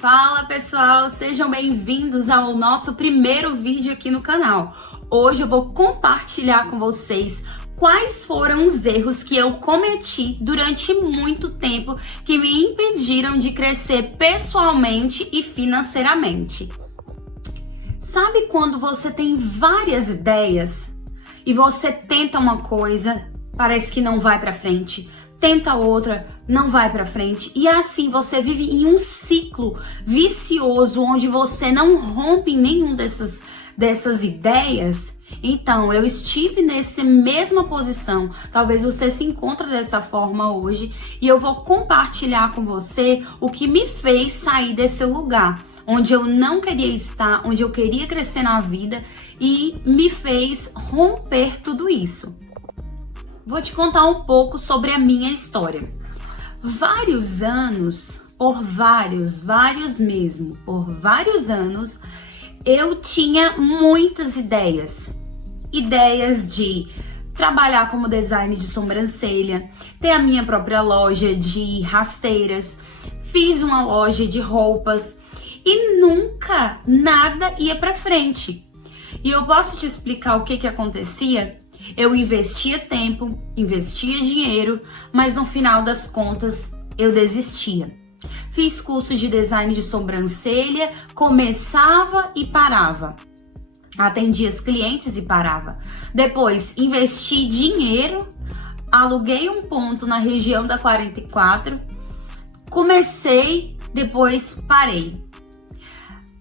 Fala pessoal, sejam bem-vindos ao nosso primeiro vídeo aqui no canal. Hoje eu vou compartilhar com vocês quais foram os erros que eu cometi durante muito tempo que me impediram de crescer pessoalmente e financeiramente. Sabe quando você tem várias ideias e você tenta uma coisa, parece que não vai pra frente, tenta outra, não vai pra frente, e assim você vive em um ciclo vicioso onde você não rompe em nenhum dessas ideias? Então, eu estive nessa mesma posição, talvez você se encontre dessa forma hoje, e eu vou compartilhar com você o que me fez sair desse lugar, onde eu não queria estar, onde eu queria crescer na vida, e me fez romper tudo isso. Vou te contar um pouco sobre a minha história. Vários anos, por vários anos, eu tinha muitas ideias. Ideias de trabalhar como design de sobrancelha, ter a minha própria loja de rasteiras, fiz uma loja de roupas e nunca nada ia pra frente. E eu posso te explicar o que acontecia? Eu investia tempo, investia dinheiro, mas no final das contas eu desistia. Fiz curso de design de sobrancelha, começava e parava. Atendia os clientes e parava. Depois investi dinheiro, aluguei um ponto na região da 44, comecei, depois parei.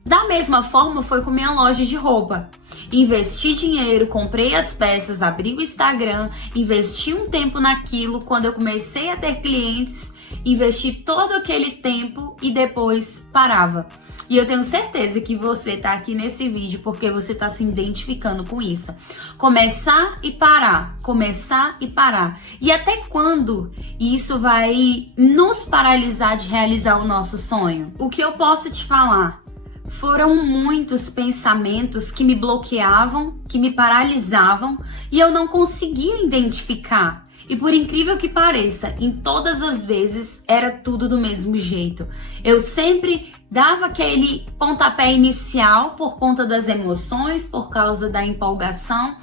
Da mesma forma foi com minha loja de roupa. Investi dinheiro, comprei as peças, abri o Instagram, investi um tempo naquilo. Quando eu comecei a ter clientes, investi todo aquele tempo e depois parava. E eu tenho certeza que você tá aqui nesse vídeo porque você tá se identificando com isso. Começar e parar, começar e parar. E até quando isso vai nos paralisar de realizar o nosso sonho? O que eu posso te falar? Foram muitos pensamentos que me bloqueavam, que me paralisavam e eu não conseguia identificar. E por incrível que pareça, em todas as vezes era tudo do mesmo jeito. Eu sempre dava aquele pontapé inicial por conta das emoções, por causa da empolgação,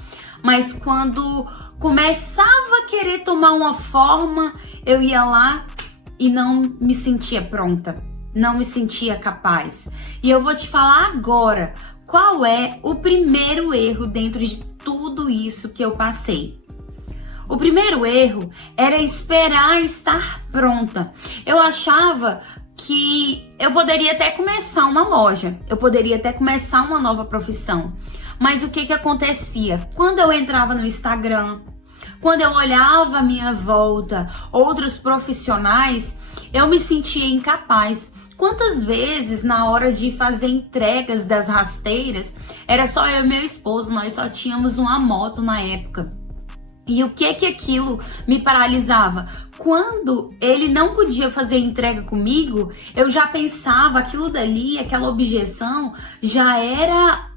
mas quando começava a querer tomar uma forma, eu ia lá e não me sentia pronta. Não me sentia capaz. E eu vou te falar agora qual é o primeiro erro dentro de tudo isso que eu passei. O primeiro erro era esperar estar pronta. Eu achava que eu poderia até começar uma loja, eu poderia até começar uma nova profissão. Mas o que acontecia? Quando eu entrava no Instagram, quando eu olhava à minha volta outros profissionais, eu me sentia incapaz. Quantas vezes na hora de fazer entregas das rasteiras, era só eu e meu esposo, nós só tínhamos uma moto na época. E o que aquilo me paralisava? Quando ele não podia fazer entrega comigo, eu já pensava aquilo dali, aquela objeção, já era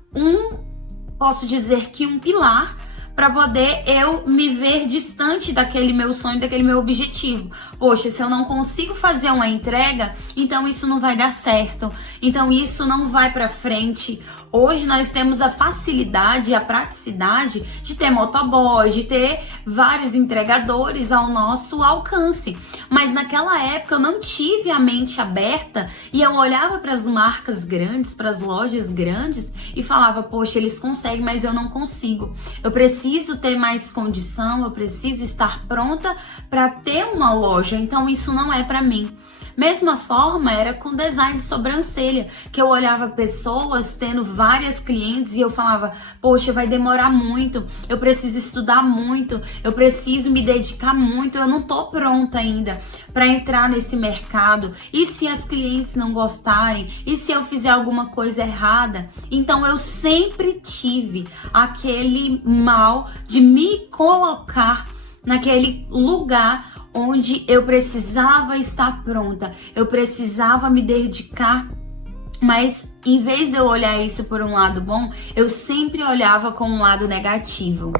posso dizer que um pilar para poder eu me ver distante daquele meu sonho, daquele meu objetivo. Poxa, se eu não consigo fazer uma entrega, então isso não vai dar certo, então isso não vai para frente. Hoje nós temos a facilidade, a praticidade de ter motoboy, de ter vários entregadores ao nosso alcance. Mas naquela época eu não tive a mente aberta e eu olhava para as marcas grandes, para as lojas grandes e falava, poxa, eles conseguem, mas eu não consigo. Eu preciso ter mais condição, eu preciso estar pronta para ter uma loja, então isso não é para mim. Mesma forma era com design de sobrancelha, que eu olhava pessoas tendo várias clientes e eu falava, poxa, vai demorar muito, eu preciso estudar muito, eu preciso me dedicar muito, eu não tô pronta ainda para entrar nesse mercado. E se as clientes não gostarem? E se eu fizer alguma coisa errada? Então eu sempre tive aquele mal de me colocar naquele lugar onde eu precisava estar pronta, eu precisava me dedicar, mas em vez de eu olhar isso por um lado bom, eu sempre olhava com um lado negativo.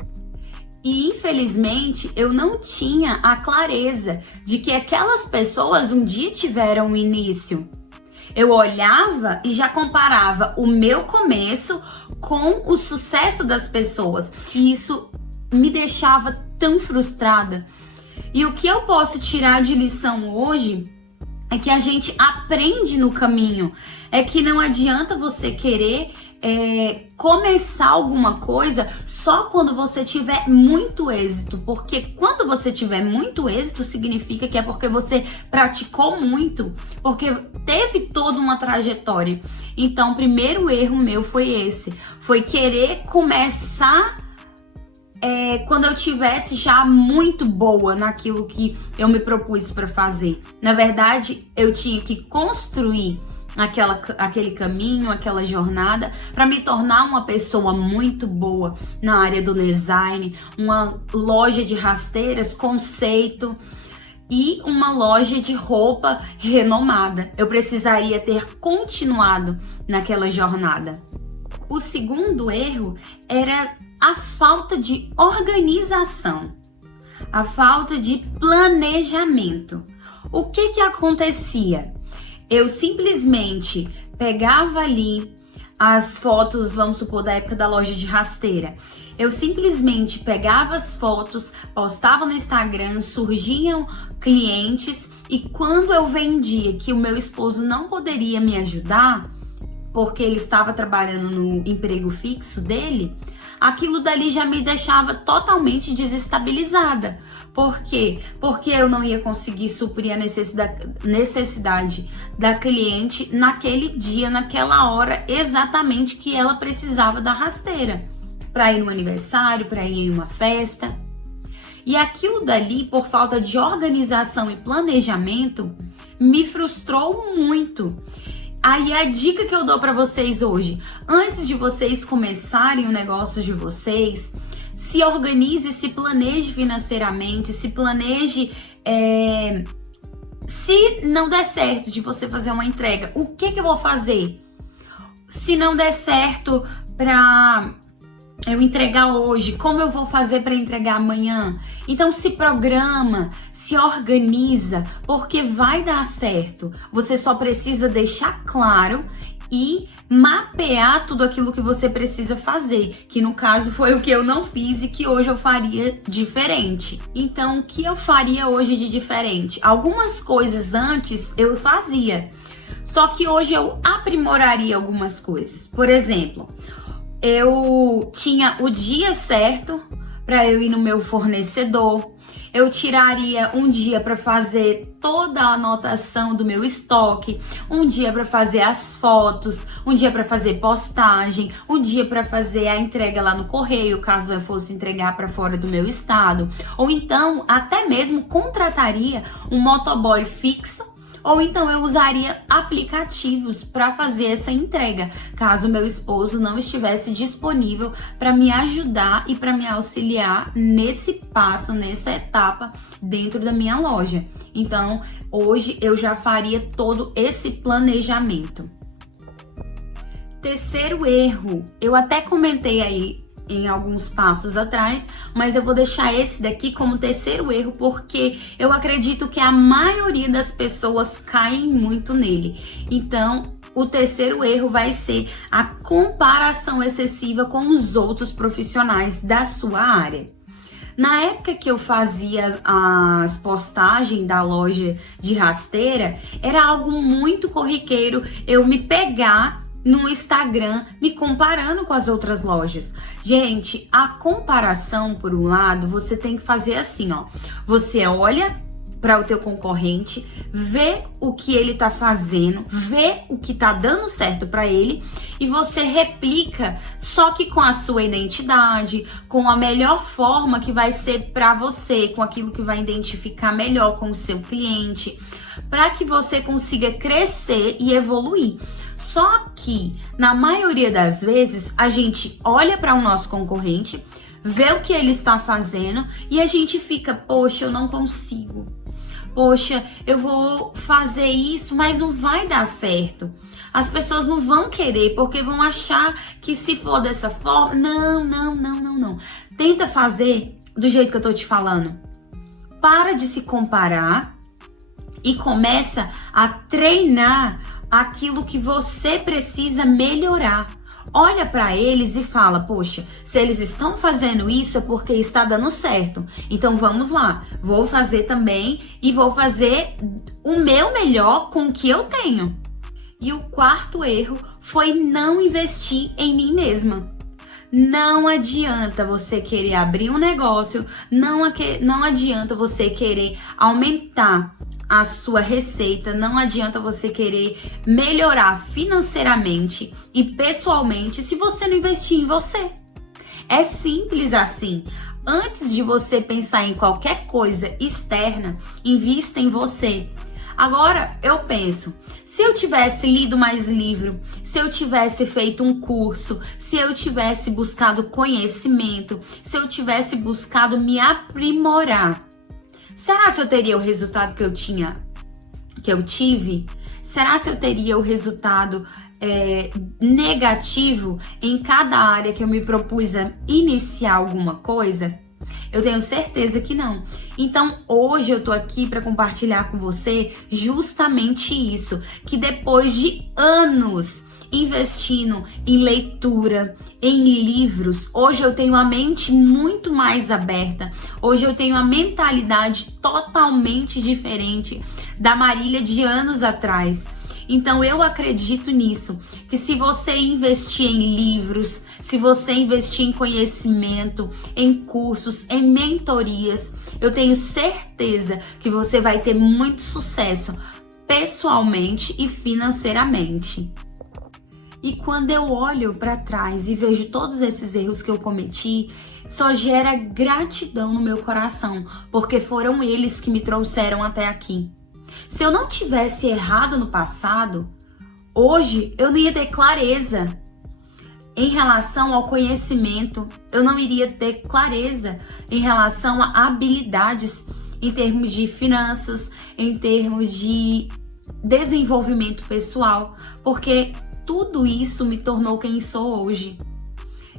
E infelizmente eu não tinha a clareza de que aquelas pessoas um dia tiveram um início. Eu olhava e já comparava o meu começo com o sucesso das pessoas. E isso me deixava tão frustrada. E o que eu posso tirar de lição hoje é que a gente aprende no caminho. É que não adianta você querer começar alguma coisa só quando você tiver muito êxito, porque quando você tiver muito êxito significa que é porque você praticou muito, porque teve toda uma trajetória. Então, o primeiro erro meu foi esse, foi querer começar quando eu tivesse já muito boa naquilo que eu me propus para fazer. Na verdade, eu tinha que construir aquele caminho, aquela jornada, para me tornar uma pessoa muito boa na área do design, uma loja de rasteiras, conceito e uma loja de roupa renomada. Eu precisaria ter continuado naquela jornada. O segundo erro era a falta de organização, a falta de planejamento. O que acontecia? Eu simplesmente pegava ali as fotos, vamos supor, da época da loja de rasteira. Eu simplesmente pegava as fotos, postava no Instagram, surgiam clientes e quando eu vendia que o meu esposo não poderia me ajudar, porque ele estava trabalhando no emprego fixo dele, aquilo dali já me deixava totalmente desestabilizada. Por quê? Porque eu não ia conseguir suprir a necessidade da cliente naquele dia, naquela hora, exatamente que ela precisava da rasteira. Para ir no aniversário, para ir em uma festa. E aquilo dali, por falta de organização e planejamento, me frustrou muito. Aí a dica que eu dou para vocês hoje, antes de vocês começarem o negócio de vocês, se organize, se planeje financeiramente, se planeje, se não der certo de você fazer uma entrega, o que eu vou fazer? Se não der certo para eu entregar hoje, como eu vou fazer para entregar amanhã? Então se programa, se organiza, porque vai dar certo. Você só precisa deixar claro e mapear tudo aquilo que você precisa fazer, que no caso foi o que eu não fiz e que hoje eu faria diferente. Então, o que eu faria hoje de diferente? Algumas coisas antes eu fazia, só que hoje eu aprimoraria algumas coisas. Por exemplo, eu tinha o dia certo para eu ir no meu fornecedor. Eu tiraria um dia para fazer toda a anotação do meu estoque, um dia para fazer as fotos, um dia para fazer postagem, um dia para fazer a entrega lá no correio, caso eu fosse entregar para fora do meu estado. Ou então, até mesmo contrataria um motoboy fixo, ou então eu usaria aplicativos para fazer essa entrega, caso meu esposo não estivesse disponível para me ajudar e para me auxiliar nesse passo, nessa etapa dentro da minha loja. Então, hoje eu já faria todo esse planejamento. Terceiro erro, eu até comentei aí em alguns passos atrás, mas eu vou deixar esse daqui como terceiro erro porque eu acredito que a maioria das pessoas caem muito nele. Então, o terceiro erro vai ser a comparação excessiva com os outros profissionais da sua área. Na época que eu fazia as postagens da loja de rasteira, era algo muito corriqueiro eu me pegar no Instagram me comparando com as outras lojas. Gente, a comparação, por um lado, você tem que fazer assim, ó. Você olha para o teu concorrente, vê o que ele tá fazendo, vê o que tá dando certo para ele e você replica, só que com a sua identidade, com a melhor forma que vai ser para você, com aquilo que vai identificar melhor com o seu cliente, para que você consiga crescer e evoluir. Só que, na maioria das vezes, a gente olha para o nosso concorrente, vê o que ele está fazendo e a gente fica, poxa, eu não consigo. Poxa, eu vou fazer isso, mas não vai dar certo. As pessoas não vão querer, porque vão achar que se for dessa forma... Não. Tenta fazer do jeito que eu tô te falando. Para de se comparar e começa a treinar aquilo que você precisa melhorar. Olha para eles e fala, poxa, se eles estão fazendo isso é porque está dando certo. Então vamos lá, vou fazer também e vou fazer o meu melhor com o que eu tenho. E o quarto erro foi não investir em mim mesma. Não adianta você querer abrir um negócio, não adianta você querer aumentar a sua receita, não adianta você querer melhorar financeiramente e pessoalmente se você não investir em você. É simples assim. Antes de você pensar em qualquer coisa externa, invista em você. Agora eu penso, se eu tivesse lido mais livro, se eu tivesse feito um curso, se eu tivesse buscado conhecimento, se eu tivesse buscado me aprimorar, será que eu teria o resultado que eu tive? Será que eu teria o resultado negativo em cada área que eu me propus a iniciar alguma coisa? Eu tenho certeza que não. Então, hoje eu tô aqui para compartilhar com você justamente isso, que depois de anos investindo em leitura, em livros, hoje eu tenho a mente muito mais aberta. Hoje eu tenho a mentalidade totalmente diferente da Marília de anos atrás. Então eu acredito nisso, que se você investir em livros, se você investir em conhecimento, em cursos, em mentorias, eu tenho certeza que você vai ter muito sucesso pessoalmente e financeiramente. E quando eu olho para trás e vejo todos esses erros que eu cometi, só gera gratidão no meu coração, porque foram eles que me trouxeram até aqui. Se eu não tivesse errado no passado, hoje eu não ia ter clareza em relação ao conhecimento, eu não iria ter clareza em relação a habilidades em termos de finanças, em termos de desenvolvimento pessoal, porque tudo isso me tornou quem sou hoje.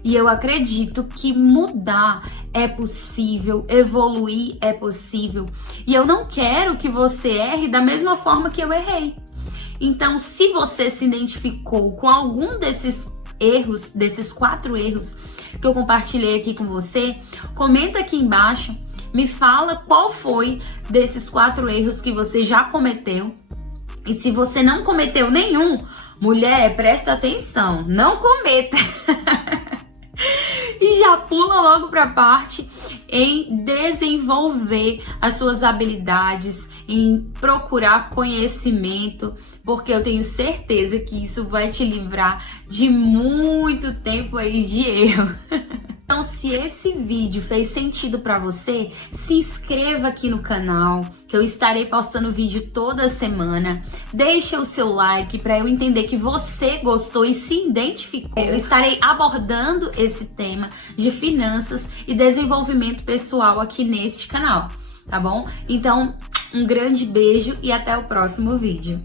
E eu acredito que mudar é possível, evoluir é possível. E eu não quero que você erre da mesma forma que eu errei. Então, se você se identificou com algum desses erros, desses 4 erros que eu compartilhei aqui com você, comenta aqui embaixo, me fala qual foi desses 4 erros que você já cometeu. E se você não cometeu nenhum, mulher, presta atenção, não cometa. E já pula logo para a parte em desenvolver as suas habilidades, em procurar conhecimento, porque eu tenho certeza que isso vai te livrar de muito tempo aí de erro. Então, se esse vídeo fez sentido para você, se inscreva aqui no canal, que eu estarei postando vídeo toda semana. Deixa o seu like para eu entender que você gostou e se identificou. Eu estarei abordando esse tema de finanças e desenvolvimento pessoal aqui neste canal, tá bom? Então, um grande beijo e até o próximo vídeo.